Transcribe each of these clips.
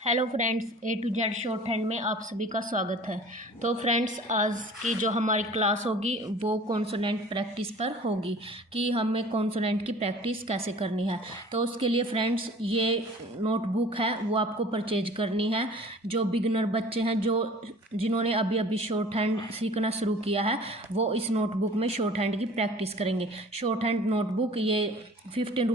Hello friends, A to Z short hand में आप सभी का स्वागत है। तो फ्रेंड्स, आज की जो हमारी क्लास होगी वो कॉन्सोनेंट प्रैक्टिस पर होगी कि हमें कॉन्सोनेंट की प्रैक्टिस कैसे करनी है। तो उसके लिए फ्रेंड्स ये नोटबुक है वो आपको परचेज करनी है। जो बिगनर बच्चे हैं जिन्होंने अभी अभी शॉर्ट हैंड सीखना शुरू किया है वो इस नोटबुक में शॉर्ट हैंड की प्रैक्टिस करेंगे। शॉर्ट हैंड नोटबुक ये 15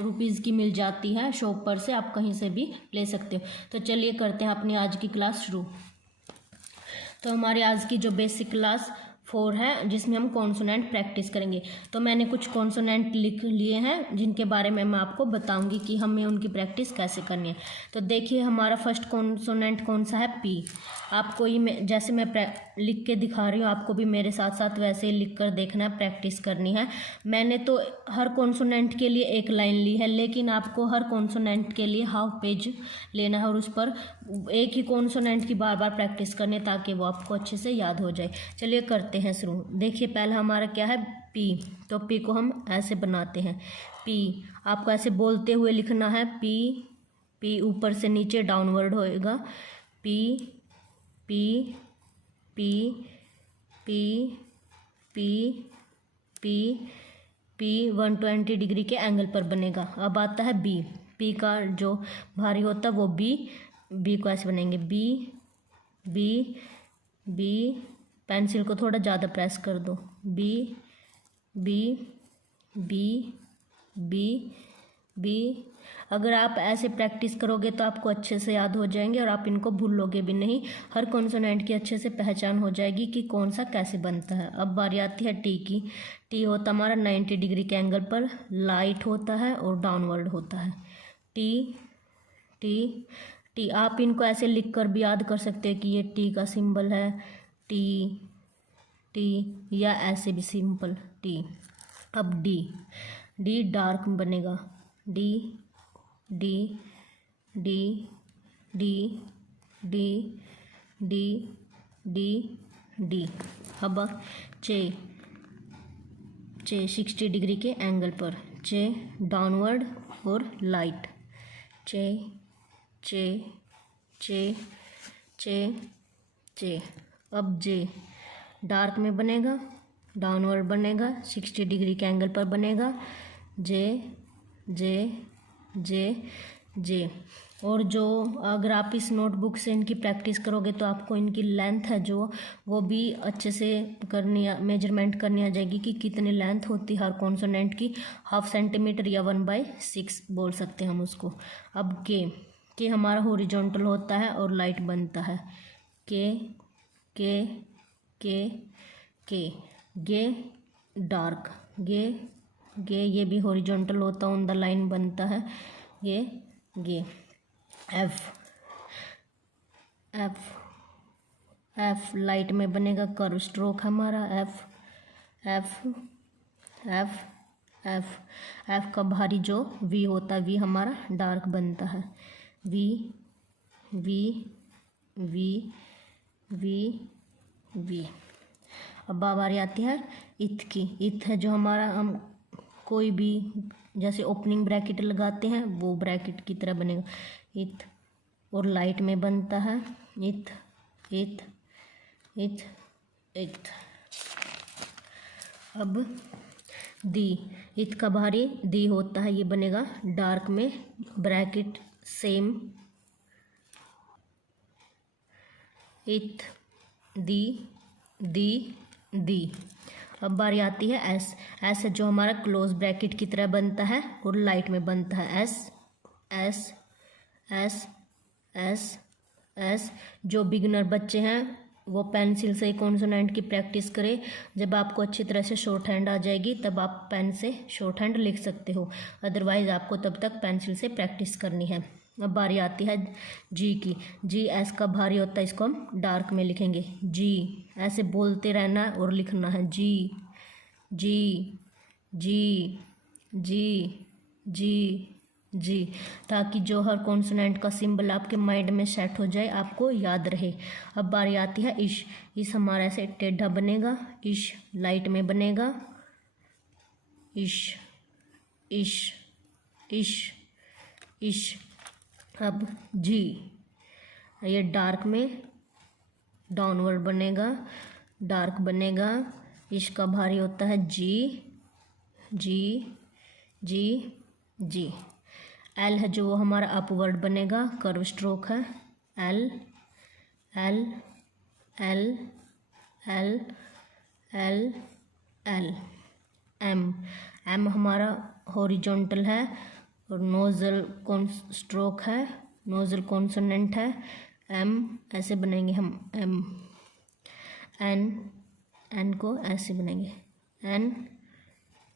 रुपीज़ की मिल जाती है शॉप पर से, आप कहीं से भी ले सकते हो। तो चलिए करते हैं अपनी आज की क्लास शुरू। तो हमारी आज की जो बेसिक क्लास 4 है जिसमें हम कॉन्सोनेंट प्रैक्टिस करेंगे। तो मैंने कुछ कॉन्सोनेंट लिख लिए हैं जिनके बारे में मैं आपको बताऊंगी कि हमें उनकी प्रैक्टिस कैसे करनी है। तो देखिए हमारा फर्स्ट कॉन्सोनेंट कौन सा है, पी। आपको ही जैसे मैं लिख के दिखा रही हूँ आपको भी मेरे साथ साथ वैसे ही लिख कर देखना है, प्रैक्टिस करनी है। मैंने तो हर कॉन्सोनेंट के लिए एक लाइन ली है, लेकिन आपको हर कॉन्सोनेंट के लिए हाफ पेज लेना है और उस पर एक ही कॉन्सोनेंट की बार बार प्रैक्टिस करनी ताकि वो आपको अच्छे से याद हो जाए। चलिए करते हैं शुरू। देखिए पहला हमारा क्या है, पी। तो पी को हम ऐसे बनाते हैं, पी। आपको ऐसे बोलते हुए लिखना है, पी। पी ऊपर से नीचे डाउनवर्ड होएगा, P P P P P P P 120 degree के एंगल पर बनेगा। अब आता है बी। पी का जो भारी होता है वो बी। बी को ऐसे बनेंगे, बी बी बी। पेंसिल को थोड़ा ज़्यादा प्रेस कर दो, B B B B B. अगर आप ऐसे प्रैक्टिस करोगे तो आपको अच्छे से याद हो जाएंगे और आप इनको भूलोगे भी नहीं। हर कॉन्सोनेंट की अच्छे से पहचान हो जाएगी कि कौन सा कैसे बनता है। अब बारी आती है टी की। टी होता हमारा 90 डिग्री के एंगल पर, लाइट होता है और डाउनवर्ड होता है। T T T. आप इनको ऐसे लिख कर भी याद कर सकते हैं कि ये टी का सिंबल है, टी टी, या ऐसे भी सिंपल टी। अब डी। डी डार्क बनेगा, D D D D D D D D. अब चे। चे 60 डिग्री के एंगल पर, चे डाउनवर्ड और लाइट, चे चे चे चे चे। अब जे डार्क में बनेगा, डाउनवर्ड बनेगा, 60 डिग्री के एंगल पर बनेगा, जे जे जे जे। और जो अगर आप इस नोटबुक से इनकी प्रैक्टिस करोगे तो आपको इनकी लेंथ है जो वो भी अच्छे से मेजरमेंट करनी आ जाएगी कि कितनी लेंथ होती है हर कॉन्सोनेंट की। 1/2 सेंटीमीटर या 1/6 बोल सकते हैं हम उसको। अब के हमारा हॉरिजॉन्टल होता है और लाइट बनता है, के के के के। गे डार्क, गे ये भी हॉरिजॉन्टल होता है, ऑन द लाइन बनता है, गे। एफ एफ एफ लाइट में बनेगा, कर्व स्ट्रोक हमारा, F F F F. F का भारी जो वी होता है, वी हमारा डार्क बनता है, V V V V V. अब बारी आती है इथ की। इथ है जो हमारा, हम कोई भी जैसे ओपनिंग ब्रैकेट लगाते हैं वो ब्रैकेट की तरह बनेगा, इथ, और लाइट में बनता है, इथ इथ इथ इथ। अब दी। इथ का भारी दी होता है, ये बनेगा डार्क में, ब्रैकेट सेम, इथ दी दी दी। अब बारी आती है एस। एस है जो हमारा क्लोज ब्रैकेट की तरह बनता है और लाइट में बनता है, S S S S S. जो बिगिनर बच्चे हैं वो पेंसिल से कॉन्सोनेंट की प्रैक्टिस करें। जब आपको अच्छी तरह से शॉर्ट हैंड आ जाएगी तब आप पेन से शॉर्ट हैंड लिख सकते हो, अदरवाइज आपको तब तक पेंसिल से प्रैक्टिस करनी है। अब बारी आती है जी की। जी एस का भारी होता है, इसको हम डार्क में लिखेंगे, जी। ऐसे बोलते रहना और लिखना है, जी जी जी जी जी जी, ताकि जो हर कॉन्सोनेंट का सिंबल आपके माइंड में सेट हो जाए, आपको याद रहे। अब बारी आती है इश। इस हमारा ऐसे टेढ़ा बनेगा, इश लाइट में बनेगा, इश इश इश इश अब जी, ये डार्क में डाउनवर्ड बनेगा, डार्क बनेगा। इसका भारी होता है जी, जी, जी, जी। एल है जो वो हमारा अपवर्ड बनेगा, कर्व स्ट्रोक है। L, L, L, L, L, L. M, M हमारा हॉरिजॉन्टल है और नोजल कौन स्ट्रोक है, नोजल कॉन्सोनेंट है। एम ऐसे बनेंगे हम, एम। एन, एन को ऐसे बनेंगे, एन,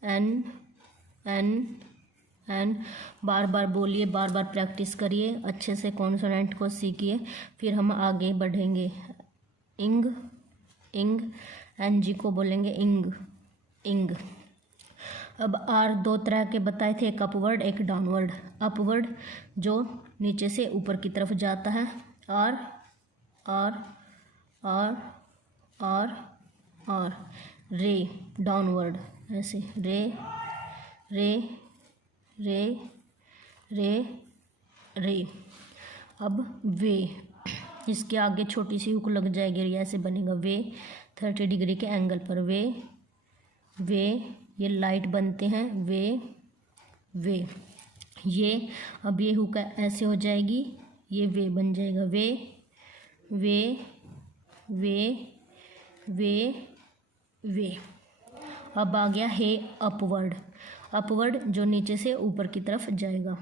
एन, एन, एन। बार बार बोलिए, बार बार प्रैक्टिस करिए, अच्छे से कॉन्सोनेंट को सीखिए, फिर हम आगे बढ़ेंगे। इंग, इंग, एन जी को बोलेंगे इंग, इंग। अब आर दो तरह के बताए थे, एक अपवर्ड एक डाउनवर्ड। अपवर्ड जो नीचे से ऊपर की तरफ जाता है, R, R, R, R, R. Ray downward, ऐसे रे, रे, रे, रे, रे। अब वे, इसके आगे छोटी सी हुक लग जाएगी, ऐसे बनेगा वे, 30 डिग्री के एंगल पर। वे, वे, ये लाइट बनते हैं, वे, वे। ये अब ये हुक ऐसे हो जाएगी, ये वे बन जाएगा, वे, वे, वे, वे, वे। अब आ गया हे अपवर्ड, अपवर्ड जो नीचे से ऊपर की तरफ जाएगा।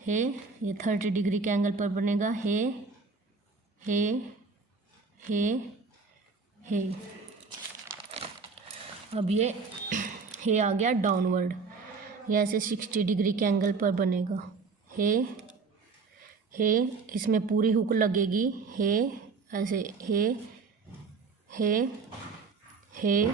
हे, ये 30 डिग्री के एंगल पर बनेगा, हे, हे, हे, हे। अब ये हे आ गया डाउनवर्ड, ये ऐसे 60 डिग्री के एंगल पर बनेगा। हे, हे, इसमें पूरी हुक लगेगी, हे ऐसे, हे, हे, हे।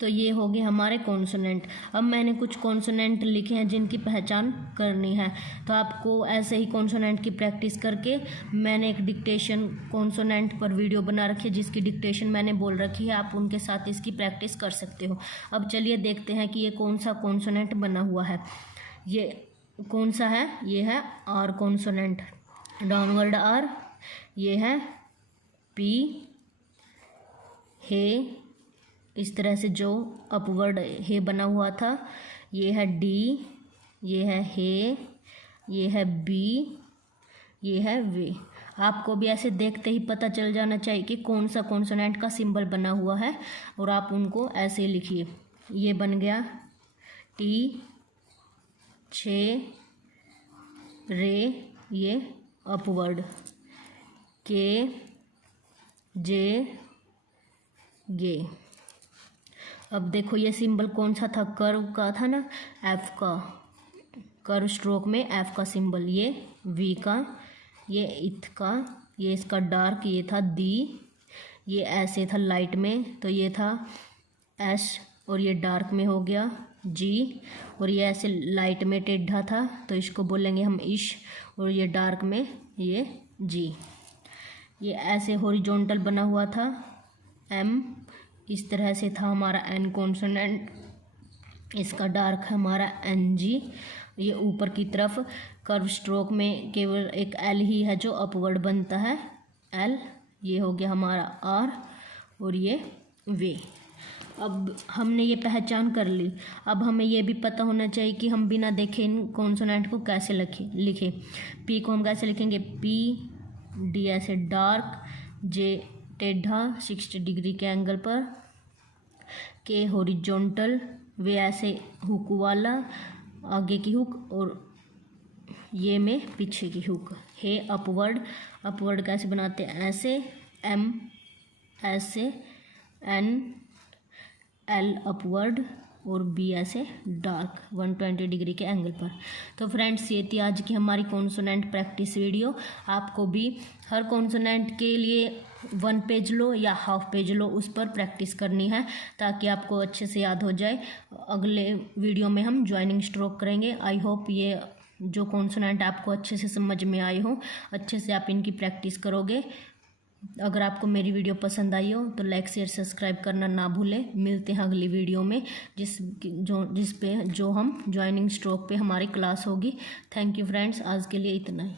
तो ये हो गए हमारे कॉन्सोनेंट। अब मैंने कुछ कॉन्सोनेंट लिखे हैं जिनकी पहचान करनी है, तो आपको ऐसे ही कॉन्सोनेंट की प्रैक्टिस करके, मैंने एक डिक्टेशन कॉन्सोनेंट पर वीडियो बना रखी है जिसकी डिक्टेशन मैंने बोल रखी है, आप उनके साथ इसकी प्रैक्टिस कर सकते हो। अब चलिए देखते हैं कि ये कौन सा कॉन्सोनेंट बना हुआ है। ये कौन सा है, ये है आर कॉन्सोनेंट, डाउनवर्ड आर। ये है पी, हे, इस तरह से जो अपवर्ड हे बना हुआ था। ये है डी, ये है हे, ये है बी, ये है वे। आपको भी ऐसे देखते ही पता चल जाना चाहिए कि कौन सा कॉन्सोनेंट का सिंबल बना हुआ है, और आप उनको ऐसे लिखिए। ये बन गया टी, 6, रे, ये अपवर्ड, के, जे, गे। अब देखो ये सिंबल कौन सा था, कर्व का था ना, एफ का, कर्व स्ट्रोक में एफ का सिंबल। ये वी का, ये इथ का, ये इसका डार्क, ये था दी, ये ऐसे था लाइट में, तो ये था एस, और ये डार्क में हो गया जी, और ये ऐसे लाइट में टेढ़ा था तो इसको बोलेंगे हम इश, और ये डार्क में ये जी। ये ऐसे हॉरिजॉन्टल बना हुआ था एम, इस तरह से था हमारा एन कॉन्सोनेंट, इसका डार्क है हमारा एन जी। ये ऊपर की तरफ कर्व स्ट्रोक में केवल एक एल ही है जो अपवर्ड बनता है, एल। ये हो गया हमारा आर, और ये वे। अब हमने ये पहचान कर ली, अब हमें ये भी पता होना चाहिए कि हम बिना देखे इन कॉन्सोनेंट को कैसे लिखें। पी को हम कैसे लिखेंगे, पी, डी ऐसे डार्क, जे टेढ़ा 60 डिग्री के एंगल पर, के हॉरिजॉन्टल, वे ऐसे हुक वाला, आगे की हुक, और ये में पीछे की हुक। हे अपवर्ड, अपवर्ड कैसे बनाते हैं, ऐसे एम, ऐसे एन, एल अपवर्ड, और बी ऐसे डार्क 120 डिग्री के एंगल पर। तो फ्रेंड्स ये थी आज की हमारी कॉन्सोनेंट प्रैक्टिस वीडियो। आपको भी हर कॉन्सोनेंट के लिए 1 पेज लो या हाफ पेज लो, उस पर प्रैक्टिस करनी है ताकि आपको अच्छे से याद हो जाए। अगले वीडियो में हम ज्वाइनिंग स्ट्रोक करेंगे। आई होप ये जो कॉन्सोनेंट आपको अच्छे से समझ में आए हो, अच्छे से आप इनकी प्रैक्टिस करोगे। अगर आपको मेरी वीडियो पसंद आई हो तो लाइक शेयर सब्सक्राइब करना ना भूलें। मिलते हैं अगली वीडियो में जिस पे हम ज्वाइनिंग स्ट्रोक पे हमारी क्लास होगी। थैंक यू फ्रेंड्स, आज के लिए इतना ही।